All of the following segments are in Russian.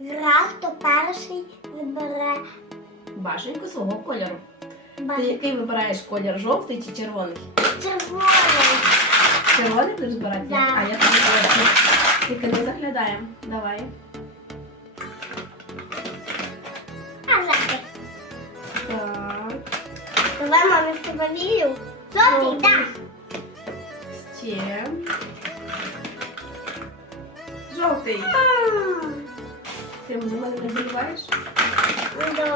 Гра, хто перший вибере Баженьку свого кольору. Ти який вибираєш колір? Жовтий чи червоний? Червоний. Червоний будеш збирати? Да. А я тобі жовтий. Тільки не заглядаємо. Давай. А жовтий. Так. Давай, мамі, в тебе вірю. Жовтий, так. Ще. Жовтий. Да,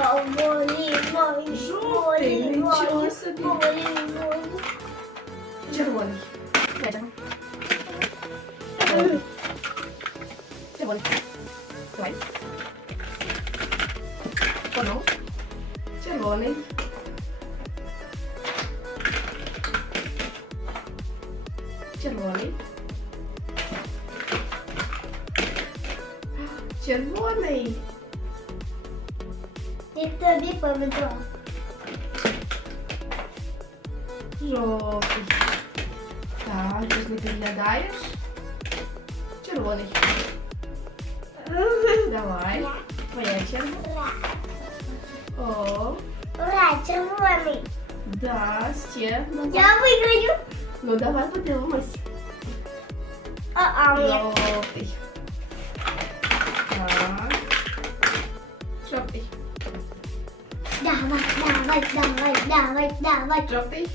волі, волі, Жовтий, волі, нічого волі, собі. волі, волі. Червоний. Дядя. Червоний. Червоний. Давай. Пону. Червоний. Червоний. Червоний. І тобі поведу. Жовтий. Так, ти ж не підглядаєш. Червоний. Давай. Твоя черга. Ура, О, ура, червоний. да, ще. Ну, Я виграю. Ну давай подивимось. А-а, ні. Жовтий. Давай, давай, давай, давай, давай. Жовтий.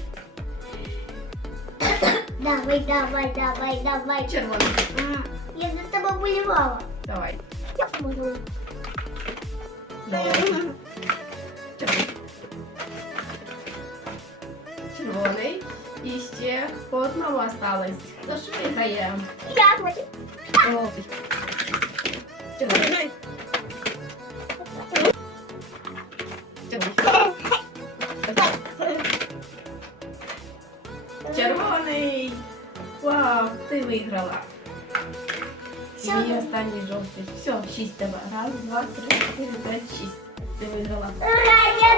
Давай, давай, давай, давай. Червоний. М, Я за тебе болівала. Давай. Я можу. Жовтий. Червоний. Червоний. І ще по одному осталось. Хто ж виграє? Я хочу. Жовтий. Червоний. Червоний. ти виграла. Все. І останній жовтий. Все, шість тебе. Раз, два, три, чотири, п'ять, шість. Ти виграла. Ура, я